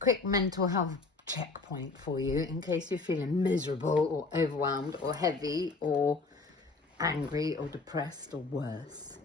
quick mental health checkpoint for you in case you're feeling miserable or overwhelmed or heavy or angry or depressed or worse.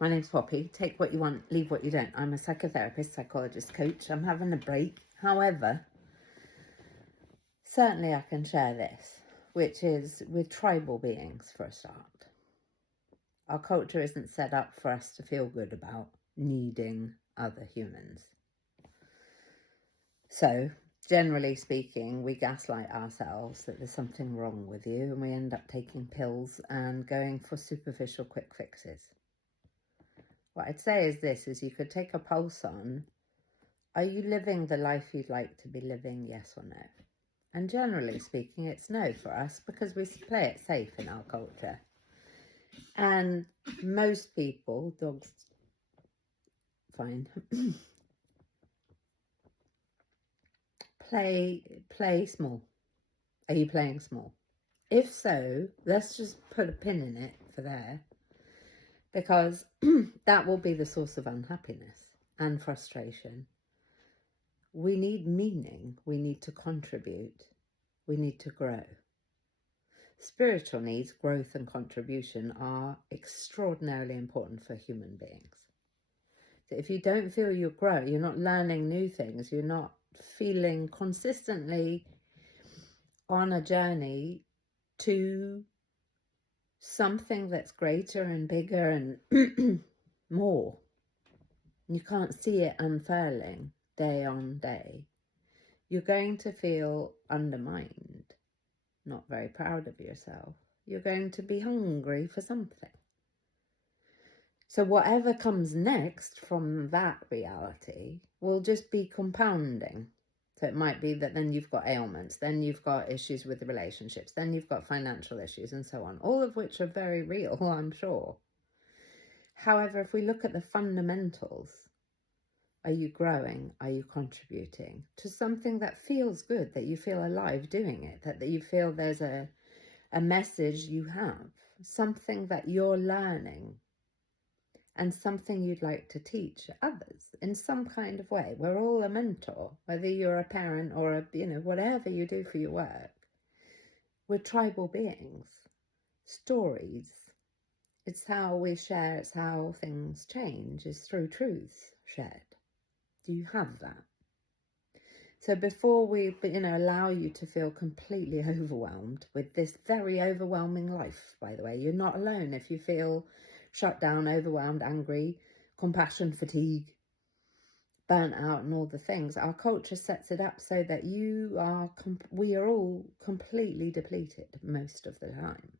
My name's Poppy. Take what you want, leave what you don't. I'm a psychotherapist, psychologist, coach. I'm having a break. However, certainly I can share this, which is with tribal beings for a start. Our culture isn't set up for us to feel good about needing other humans. So, generally speaking, we gaslight ourselves that there's something wrong with you, and we end up taking pills and going for superficial quick fixes. What I'd say is this, is you could take a pulse on, are you living the life you'd like to be living, yes or no? And generally speaking, it's no for us because we play it safe in our culture. And most people, dogs, fine, play small. Are you playing small? If so, let's just put a pin in it for there, because that will be the source of unhappiness and frustration. We need meaning. We need to contribute. We need to grow. Spiritual needs, growth and contribution are extraordinarily important for human beings. So if you don't feel you're growing, you're not learning new things, you're not feeling consistently on a journey to something that's greater and bigger and more, you can't see it unfurling day on day, you're going to feel undermined, not very proud of yourself. You're going to be hungry for something. So whatever comes next from that reality will just be compounding. So it might be that then you've got ailments, then you've got issues with the relationships, then you've got financial issues and so on, all of which are very real, I'm sure. However, if we look at the fundamentals, are you growing? Are you contributing to something that feels good, that you feel alive doing it, that you feel there's a message you have, something that you're learning, and something you'd like to teach others in some kind of way? We're all a mentor, whether you're a parent or whatever you do for your work. We're tribal beings. Stories. It's how we share, it's how things change, is through truths shared. Do you have that? So before we, allow you to feel completely overwhelmed with this very overwhelming life, by the way, you're not alone if you feel shut down, overwhelmed, angry, compassion fatigue, burnt out and all the things. Our culture sets it up so that we are all completely depleted most of the time.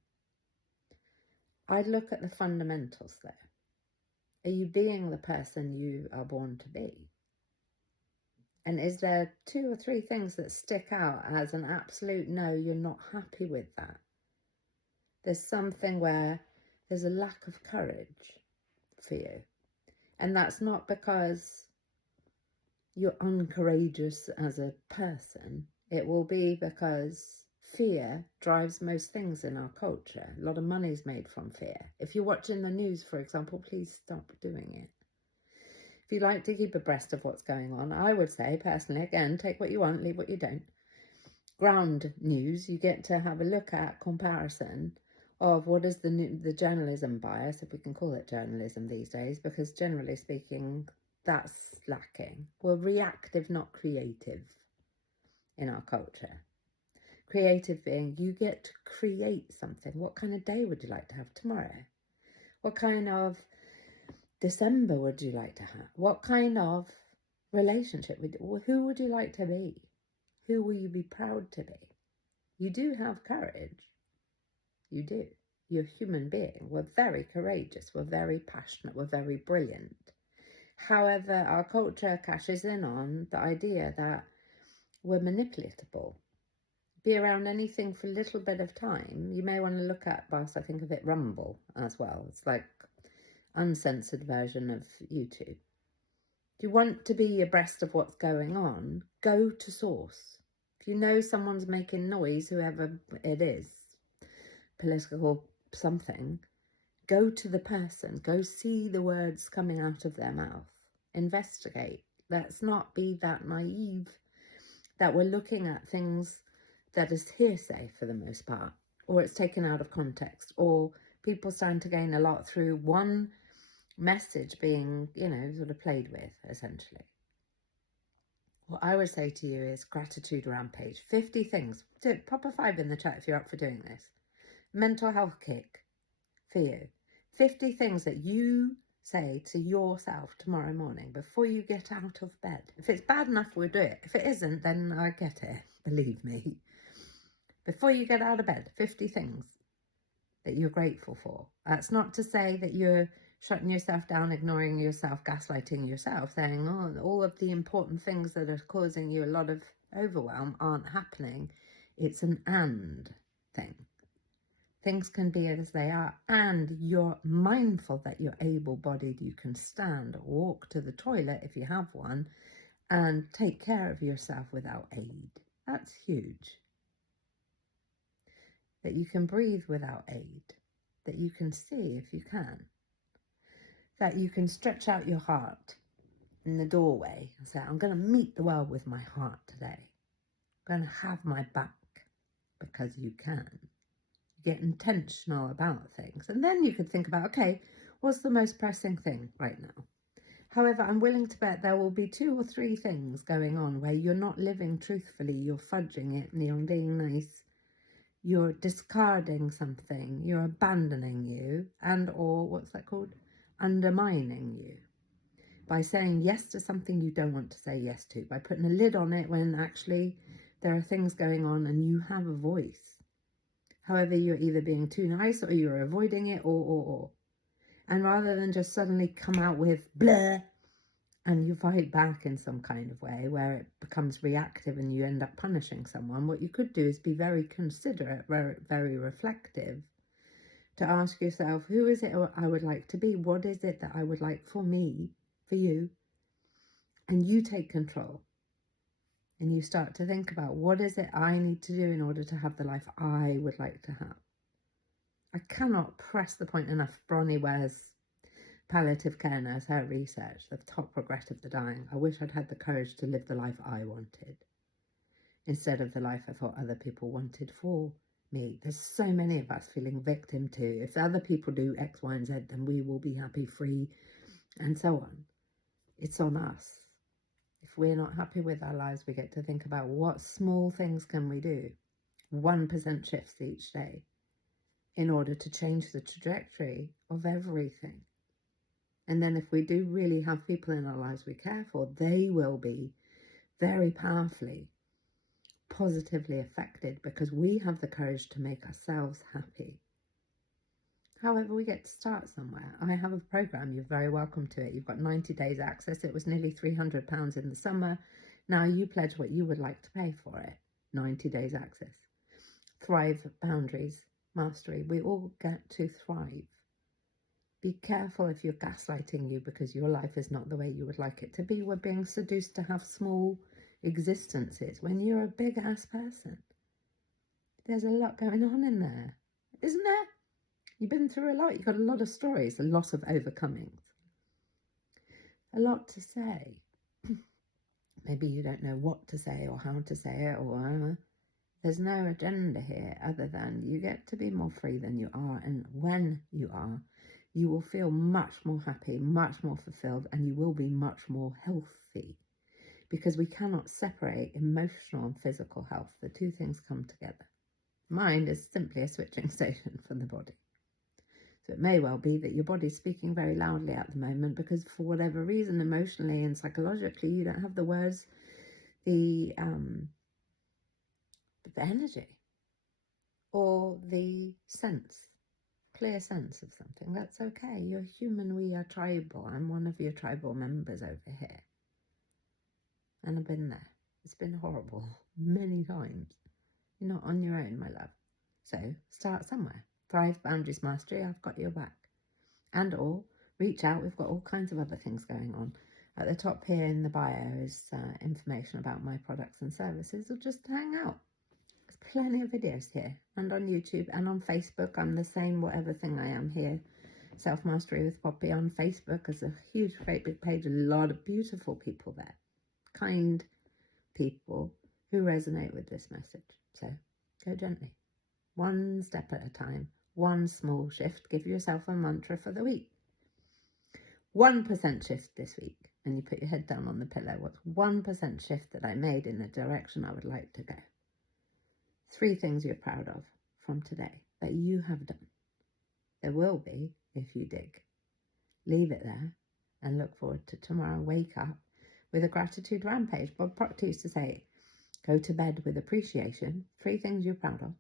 I'd look at the fundamentals there. Are you being the person you are born to be? And is there 2 or 3 things that stick out as an absolute no, you're not happy with that? There's something where there's a lack of courage for you. And that's not because you're uncourageous as a person. It will be because fear drives most things in our culture. A lot of money's made from fear. If you're watching the news, for example, please stop doing it. If you like to keep abreast of what's going on, I would say, personally, again, take what you want, leave what you don't. Ground news, you get to have a look at comparison of what is the journalism bias, if we can call it journalism these days, because generally speaking, that's lacking. We're reactive, not creative in our culture. Creative being, you get to create something. What kind of day would you like to have tomorrow? What kind of December would you like to have? What kind of relationship who would you like to be? Who will you be proud to be? You do have courage. You do. You're a human being. We're very courageous. We're very passionate. We're very brilliant. However, our culture cashes in on the idea that we're manipulatable. Be around anything for a little bit of time. You may want to look at, whilst I think of it, Rumble as well. It's like uncensored version of YouTube. If you want to be abreast of what's going on, go to source. If you know someone's making noise, whoever it is, political something, go to the person, go see the words coming out of their mouth, investigate, Let's not be that naive that we're looking at things that is hearsay for the most part, or it's taken out of context, or people stand to gain a lot through one message being, sort of played with, essentially. What I would say to you is gratitude rampage. 50 things. Pop a 5 in the chat if you're up for doing this. Mental health kick for you. 50 things that you say to yourself tomorrow morning before you get out of bed. If it's bad enough, we'll do it. If it isn't, then I get it. Believe me. Before you get out of bed, 50 things that you're grateful for. That's not to say that you're shutting yourself down, ignoring yourself, gaslighting yourself, saying, oh, all of the important things that are causing you a lot of overwhelm aren't happening. It's an and thing. Things can be as they are, and you're mindful that you're able-bodied. You can stand or walk to the toilet if you have one and take care of yourself without aid. That's huge. That you can breathe without aid, that you can see if you can, that you can stretch out your heart in the doorway and say, I'm going to meet the world with my heart today. I'm going to have my back, because you can. You get intentional about things. And then you could think about, okay, what's the most pressing thing right now? However, I'm willing to bet there will be 2 or 3 things going on where you're not living truthfully, you're fudging it and you're being nice. You're discarding something, you're abandoning you, and or what's that called? Undermining you. By saying yes to something you don't want to say yes to, by putting a lid on it when actually there are things going on and you have a voice. However, you're either being too nice or you're avoiding it or. And rather than just suddenly come out with blah, and you fight back in some kind of way where it becomes reactive and you end up punishing someone, what you could do is be very considerate, very reflective, to ask yourself, who is it I would like to be? What is it that I would like for me, for you? And you take control. And you start to think about, what is it I need to do in order to have the life I would like to have? I cannot press the point enough. Bronnie Ware's palliative care nurse, her research, the top regret of the dying. I wish I'd had the courage to live the life I wanted instead of the life I thought other people wanted for me. There's so many of us feeling victim to, if other people do X, Y, and Z, then we will be happy, free, and so on. It's on us. If we're not happy with our lives, we get to think about what small things can we do, 1% shifts each day, in order to change the trajectory of everything. And then if we do really have people in our lives we care for, they will be very powerfully, positively affected, because we have the courage to make ourselves happy. However, we get to start somewhere. I have a program. You're very welcome to it. You've got 90 days access. It was nearly £300 in the summer. Now you pledge what you would like to pay for it. 90 days access. Thrive, boundaries, mastery. We all get to thrive. Be careful if you're gaslighting you because your life is not the way you would like it to be. We're being seduced to have small existences when you're a big ass person. There's a lot going on in there, isn't there? You've been through a lot. You've got a lot of stories, a lot of overcomings, a lot to say. Maybe you don't know what to say or how to say it, or there's no agenda here other than you get to be more free than you are. And when you are, you will feel much more happy, much more fulfilled, and you will be much more healthy, because we cannot separate emotional and physical health. The two things come together. Mind is simply a switching station for the body. So it may well be that your body's speaking very loudly at the moment because for whatever reason, emotionally and psychologically, you don't have the words, the energy or the clear sense of something. That's okay. You're human. We are tribal. I'm one of your tribal members over here. And I've been there. It's been horrible many times. You're not on your own, my love. So start somewhere. Thrive, boundaries, mastery. I've got your back. And or reach out. We've got all kinds of other things going on. At the top here in the bio is information about my products and services, or just hang out. There's plenty of videos here and on YouTube and on Facebook. I'm the same whatever thing I am here. Self-Mastery with Poppy on Facebook. There's a huge, great big page, a lot of beautiful people there, kind people who resonate with this message. So go gently, one step at a time, one small shift. Give yourself a mantra for the week. 1% shift this week, and you put your head down on the pillow. What's 1% shift that I made in the direction I would like to go? 3 things you're proud of from today that you have done. There will be if you dig. Leave it there and look forward to tomorrow. Wake up with a gratitude rampage. Bob Proctor used to say, go to bed with appreciation. 3 things you're proud of.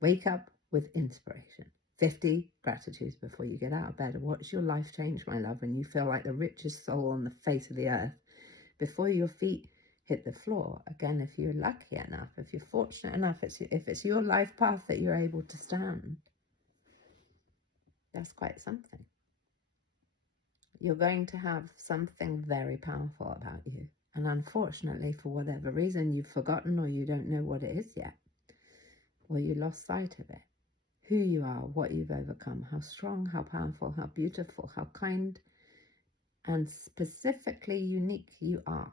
Wake up with inspiration. 50 gratitudes before you get out of bed. Watch your life change, my love, and you feel like the richest soul on the face of the earth before your feet hit the floor. Again, if you're lucky enough, if you're fortunate enough, if it's your life path that you're able to stand, that's quite something. You're going to have something very powerful about you. And unfortunately, for whatever reason, you've forgotten or you don't know what it is yet, or you lost sight of it. Who you are, what you've overcome, how strong, how powerful, how beautiful, how kind, and specifically unique you are.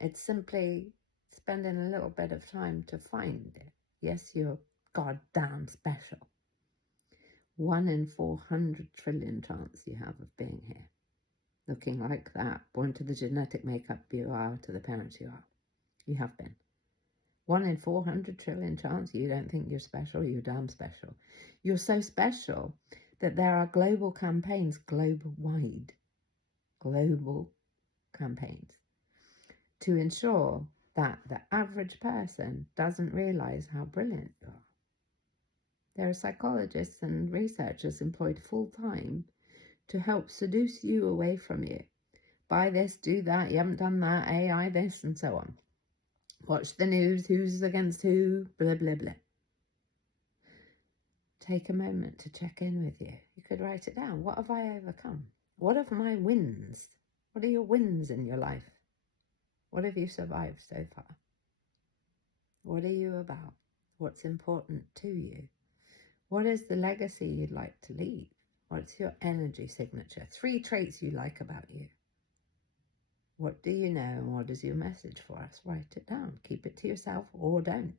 It's simply spending a little bit of time to find it. Yes, you're goddamn special. 1 in 400 trillion chance you have of being here. Looking like that, born to the genetic makeup you are, to the parents you are. You have been. 1 in 400 trillion chance you don't think you're special, you're damn special. You're so special that there are global campaigns, global-wide, global campaigns, to ensure that the average person doesn't realise how brilliant you are. There are psychologists and researchers employed full-time to help seduce you away from you. Buy this, do that, you haven't done that, AI this, and so on. Watch the news, who's against who, blah, blah, blah. Take a moment to check in with you. You could write it down. What have I overcome? What are my wins? What are your wins in your life? What have you survived so far? What are you about? What's important to you? What is the legacy you'd like to leave? What's your energy signature? 3 traits you like about you. What do you know and what is your message for us? Write it down. Keep it to yourself or don't.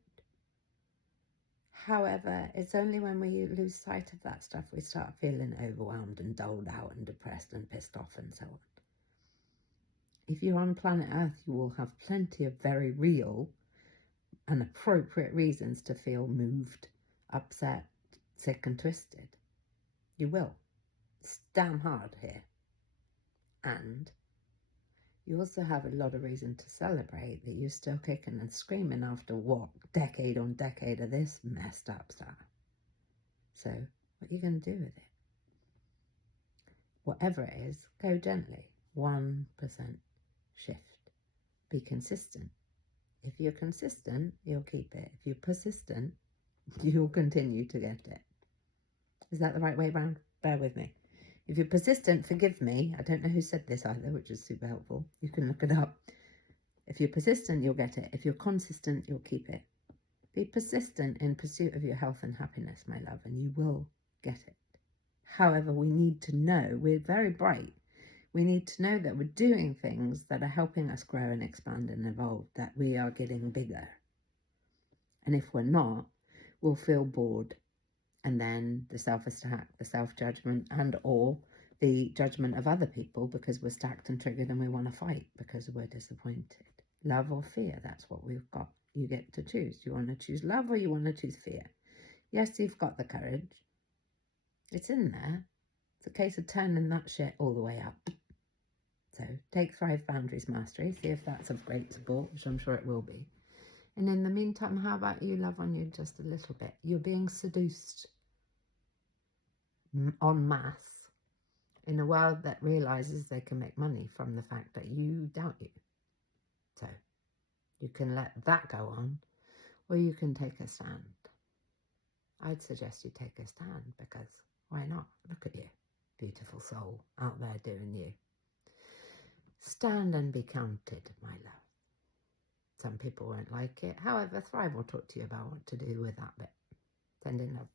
However, it's only when we lose sight of that stuff we start feeling overwhelmed and doled out and depressed and pissed off and so on. If you're on planet Earth, you will have plenty of very real and appropriate reasons to feel moved, upset, sick and twisted. You will. It's damn hard here. And you also have a lot of reason to celebrate that you're still kicking and screaming after what? Decade on decade of this messed up stuff. So, what are you going to do with it? Whatever it is, go gently. 1% shift. Be consistent. If you're consistent, you'll keep it. If you're persistent, you'll continue to get it. Is that the right way around? Bear with me. If you're persistent, forgive me. I don't know who said this either, which is super helpful. You can look it up. If you're persistent, you'll get it. If you're consistent, you'll keep it. Be persistent in pursuit of your health and happiness, my love, and you will get it. However, we need to know, we're very bright. We need to know that we're doing things that are helping us grow and expand and evolve, that we are getting bigger. And if we're not, we'll feel bored. And then the self-attack, the self-judgment, and or the judgment of other people because we're stacked and triggered and we want to fight because we're disappointed. Love or fear, that's what we've got. You get to choose. Do you want to choose love or you want to choose fear? Yes, you've got the courage. It's in there. It's a case of turning that shit all the way up. So take Thrive Boundaries Mastery. See if that's of great support, which I'm sure it will be. And in the meantime, how about you love on you just a little bit? You're being seduced en masse in a world that realizes they can make money from the fact that you doubt you. So you can let that go on, or you can take a stand. I'd suggest you take a stand because why not? Look at you, beautiful soul out there doing you. Stand and be counted, my love. Some people won't like it. However, Thrive will talk to you about what to do with that bit. Sending love.